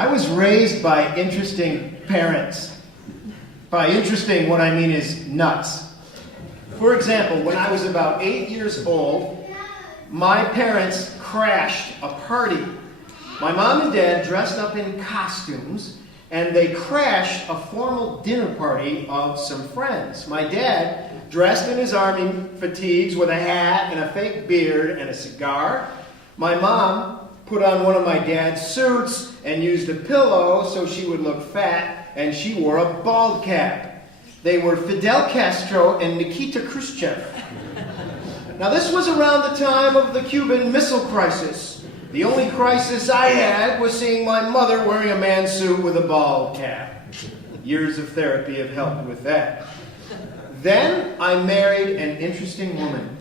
I was raised by interesting parents. By interesting, what I mean is nuts. For example, when I was about 8 years old, my parents crashed a party. My mom and dad dressed up in costumes, and they crashed a formal dinner party of some friends. My dad, dressed in his army fatigues with a hat and a fake beard and a cigar. My mom put on one of my dad's suits and used a pillow so she would look fat, and she wore a bald cap. They were Fidel Castro and Nikita Khrushchev. Now, this was around the time of the Cuban Missile Crisis. The only crisis I had was seeing my mother wearing a man's suit with a bald cap. Years of therapy have helped with that. Then I married an interesting woman.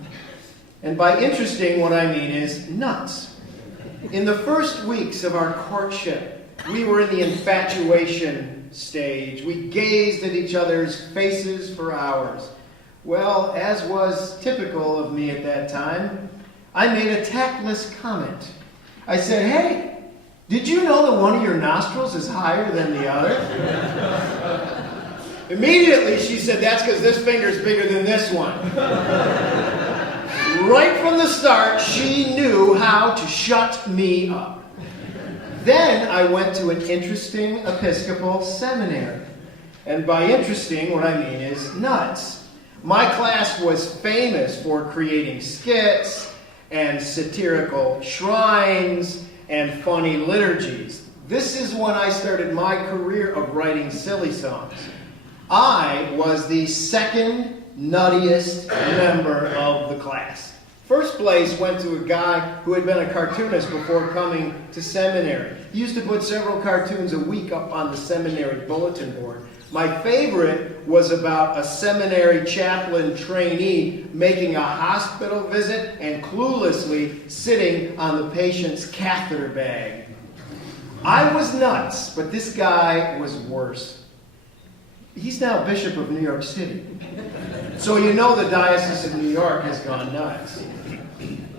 And by interesting, what I mean is nuts. In the first weeks of our courtship, we were in the infatuation stage. We gazed at each other's faces for hours. Well, as was typical of me at that time, I made a tactless comment. I said, "Hey, did you know that one of your nostrils is higher than the other?" Immediately she said, "That's because this finger's bigger than this one." Right from the start, she knew how to shut me up. Then I went to an interesting Episcopal seminary. And by interesting, what I mean is nuts. My class was famous for creating skits and satirical shrines and funny liturgies. This is when I started my career of writing silly songs. I was the second nuttiest member of the class. First place went to a guy who had been a cartoonist before coming to seminary. He used to put several cartoons a week up on the seminary bulletin board. My favorite was about a seminary chaplain trainee making a hospital visit and cluelessly sitting on the patient's catheter bag. I was nuts, but this guy was worse. He's now Bishop of New York City. So you know the Diocese of New York has gone nuts.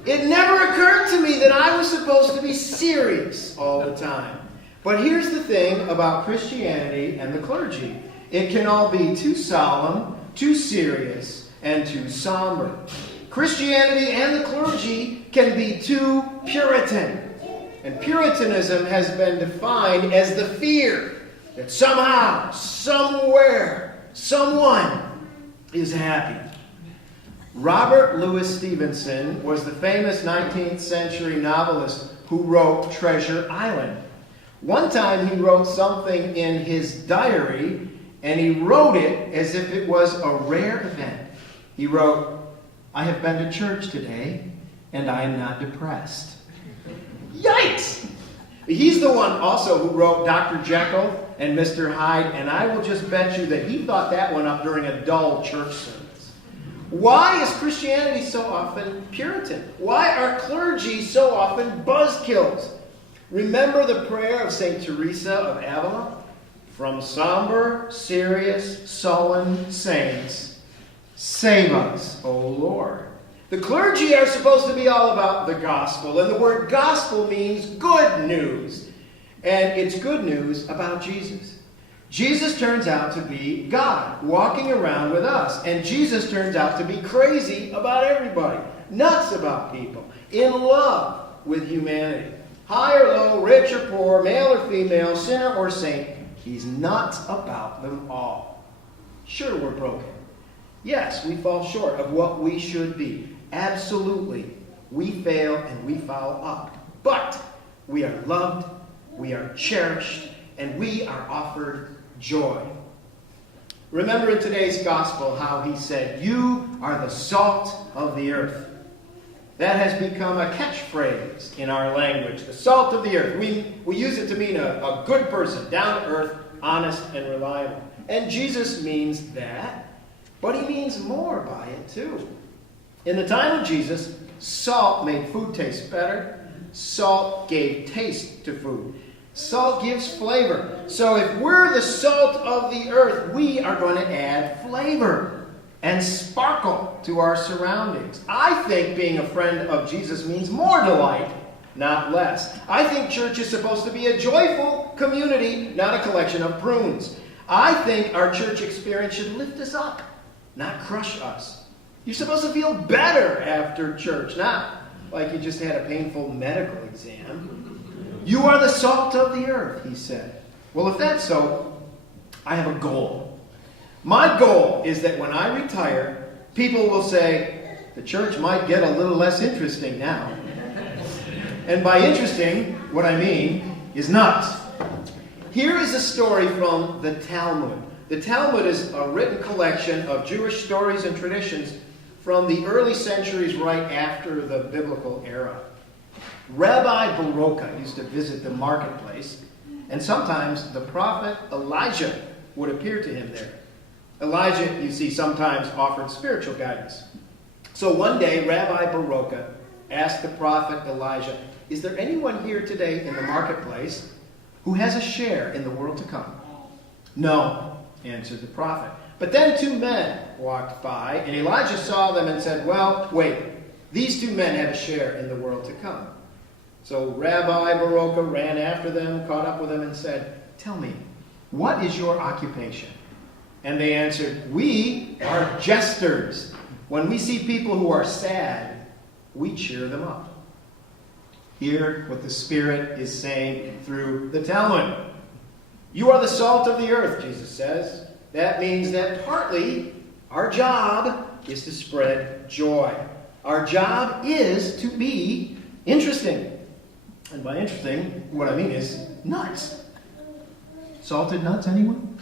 It never occurred to me that I was supposed to be serious all the time. But here's the thing about Christianity and the clergy. It can all be too solemn, too serious, and too somber. Christianity and the clergy can be too Puritan. And Puritanism has been defined as the fear that somehow, somewhere, someone is happy. Robert Louis Stevenson was the famous 19th century novelist who wrote Treasure Island. One time he wrote something in his diary, and he wrote it as if it was a rare event. He wrote, "I have been to church today, and I am not depressed." Yikes! He's the one also who wrote Dr. Jekyll and Mr. Hyde, and I will just bet you that he thought that one up during a dull church service. Why is Christianity so often Puritan? Why are clergy so often buzzkills? Remember the prayer of St. Teresa of Avila? From somber, serious, sullen saints, save us, O Lord. The clergy are supposed to be all about the gospel, and the word gospel means good news. And it's good news about Jesus. Jesus turns out to be God, walking around with us. And Jesus turns out to be crazy about everybody, nuts about people, in love with humanity. High or low, rich or poor, male or female, sinner or saint, he's nuts about them all. Sure, we're broken. Yes, we fall short of what we should be. Absolutely. We fail and we foul up. But we are loved, we are cherished, and we are offered joy. Remember in today's gospel how he said, "You are the salt of the earth." That has become a catchphrase in our language, the salt of the earth. We use it to mean a good person, down to earth, honest, and reliable. And Jesus means that, but he means more by it too. In the time of Jesus, salt made food taste better. Salt gave taste to food. Salt gives flavor. So if we're the salt of the earth, we are going to add flavor and sparkle to our surroundings. I think being a friend of Jesus means more delight not less. I think church is supposed to be a joyful community, not a collection of prunes. I think our church experience should lift us up, not crush us. You're supposed to feel better after church, not like you just had a painful medical exam. You are the salt of the earth, he said. Well, if that's so, I have a goal. My goal is that when I retire, people will say, the church might get a little less interesting now. And by interesting, what I mean is nuts. Here is a story from the Talmud. The Talmud is a written collection of Jewish stories and traditions from the early centuries right after the biblical era. Rabbi Baroka used to visit the marketplace, and sometimes the prophet Elijah would appear to him there. Elijah, you see, sometimes offered spiritual guidance. So one day, Rabbi Baroka asked the prophet Elijah, is there anyone here today in the marketplace who has a share in the world to come? No, answered the prophet. But then two men walked by, and Elijah saw them and said, well, wait, these two men have a share in the world to come. So Rabbi Baroka ran after them, caught up with them, and said, tell me, what is your occupation? And they answered, we are jesters. When we see people who are sad, we cheer them up. Hear what the Spirit is saying through the Talmud. You are the salt of the earth, Jesus says. That means that partly our job is to spread joy. Our job is to be interesting. And by interesting, what I mean is nuts. Salted nuts, anyone?